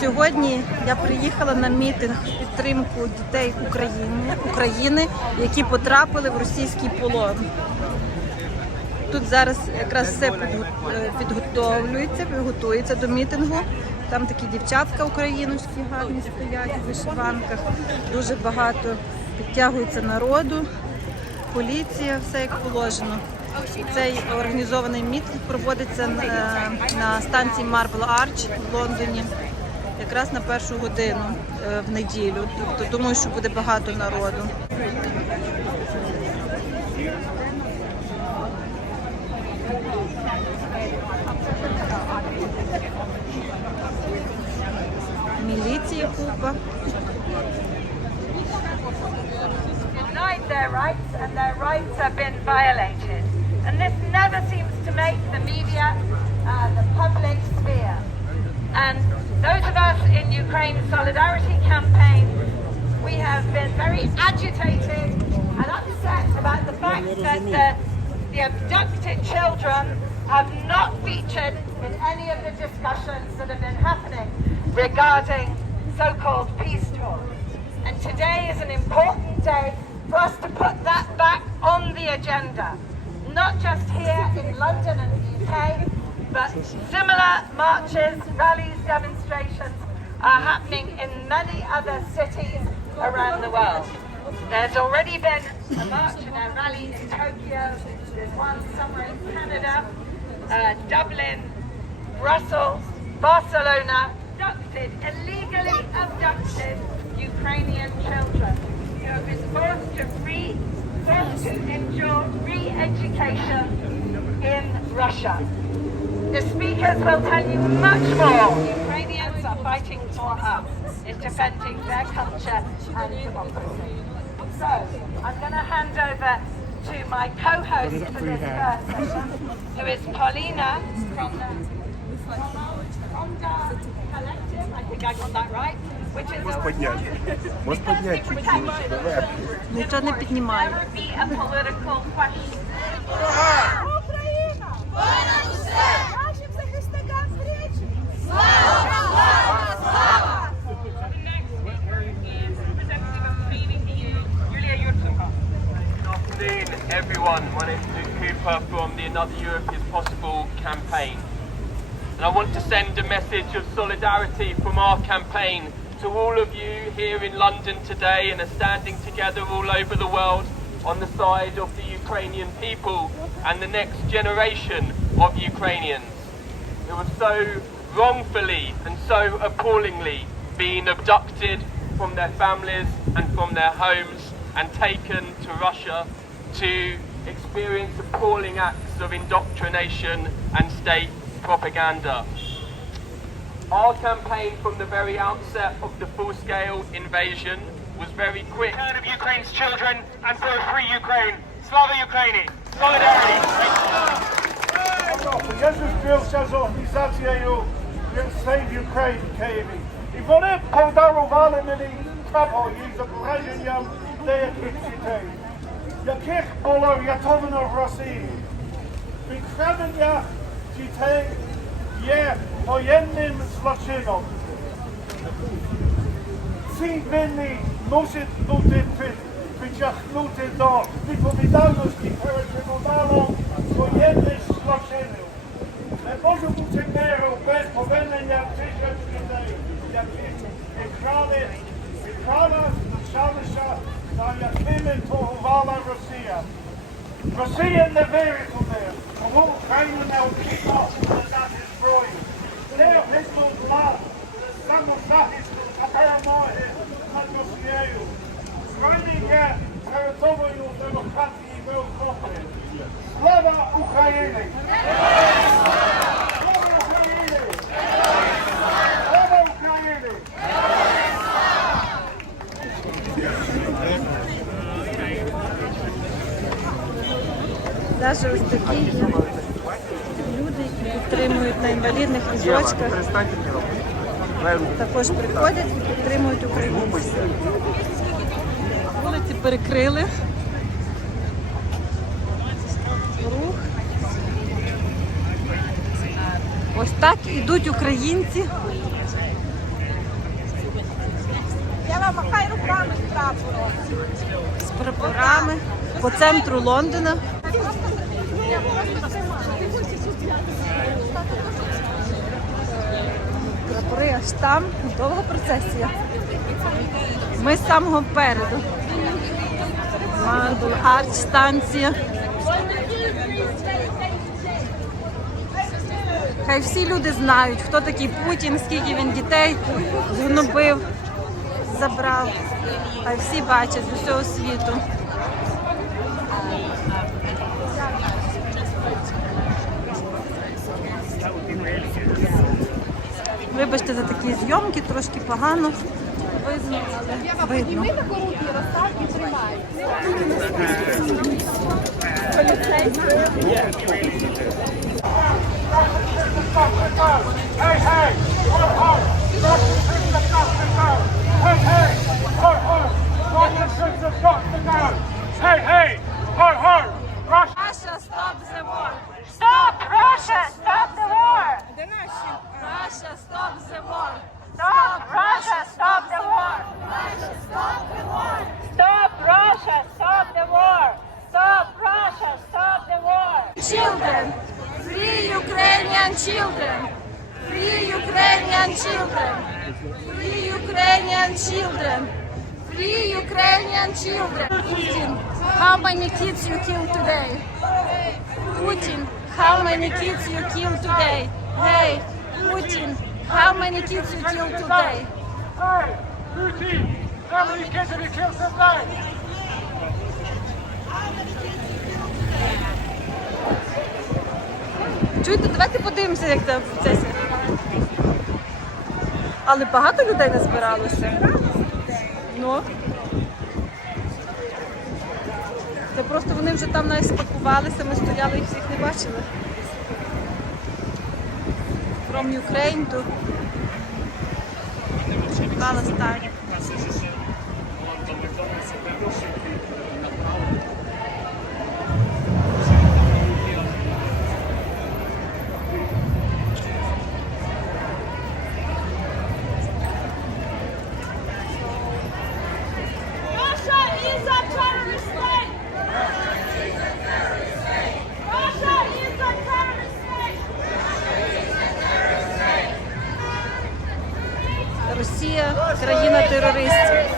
Сьогодні я приїхала на мітинг в підтримку дітей України, України, які потрапили в російський полон. Тут зараз якраз все е, підготовлюється, готується до мітингу. Там такі дівчатка українські гарні стоять у вишиванках. Дуже багато підтягується народу, поліція, все як положено. Цей організований мітинг проводиться е, на станції Marble Arch в Лондоні. Якраз на першу годину е, в неділю. Тобто думаю, що буде багато народу. Міліції купа. denied their rights and their rights have been violated. And this never seems to make the media uh, the public sphere. And those of us in Ukraine Solidarity Campaign, we have been very agitated and upset about the fact that the, the abducted children have not featured in any of the discussions that have been happening regarding so-called peace talks. And today is an important day for us to put that back on the agenda. Not just here in London and the UK, but similar marches, rallies, demonstrations are happening in many other cities around the world. There's already been a march and a rally in Tokyo, there's one somewhere in Canada, uh, Dublin, Brussels, Barcelona, abducted, illegally abducted Ukrainian children who have been forced to re forced to endure re-education in Russia. The speakers will tell you much more. Ukrainians are fighting for us in defending their culture and democracy. So I'm going to hand over to my co-host for this first session, who is Paulina from the Ronda Collective. I think I got that right. Which is a поднять. Можешь поднять чуть-чуть. Давай. Нічого не піднімаю. never be a political question. From the Another Europe is Possible campaign. And I want to send a message of solidarity from our campaign to all of you here in London today and are standing together all over the world on the side of the Ukrainian people and the next generation of Ukrainians who have so wrongfully and so appallingly been abducted from their families and from their homes and taken to Russia to Experience appalling acts of indoctrination and state propaganda. Our campaign from the very outset of the full-scale invasion was very quick. Return of Ukraine's children and for a free Ukraine. Slava Ukraini! Solidarity! Jezus Wielka z organizacją Save Ukraine KV. I one podarowali mieli prawo jej zobowiązaniom, te jakich czytali. Jakich polarjatowano w Rosji. Wykradania dzieci jest wojennym zloczynom. Ci winni muszą być wyciągnięci do odpowiedzialności przed Trybunałem wojennych zloczynów. Nie może być merą bez powinien tysiąc Росія не вірить у мир, тому Україна необхідно Навіть ось такі люди, які підтримують на інвалідних візочках. Також приходять і підтримують українців. Вулиці перекрили. Рух. Ось так ідуть українці Все, махай руками з прапором. з прапорами по центру Лондона. Прапори аж там, довга процесія. Ми з самого переду. Марбл Арч станція. Хай всі люди знають, хто такий Путін, скільки він дітей згнобив, забрав. Хай всі бачать з усього світу. Вибачте за такі зйомки, трошки погано видно, але видно. Hey, hey, hard, hard. Free Ukrainian children, free Ukrainian children. Putin, how many kids you killed today? Putin, how many kids you killed today? Hey, Putin, how many kids you killed today? Hey, Putin, how many kids have you killed today? Чуєте, давайте подивимося, як це в процесі. Але багато людей не збиралося. Ну. Це просто вони вже там навіть спакувалися, ми стояли і всіх не бачили. From Ukraine to Palestine. Росія країна терористів.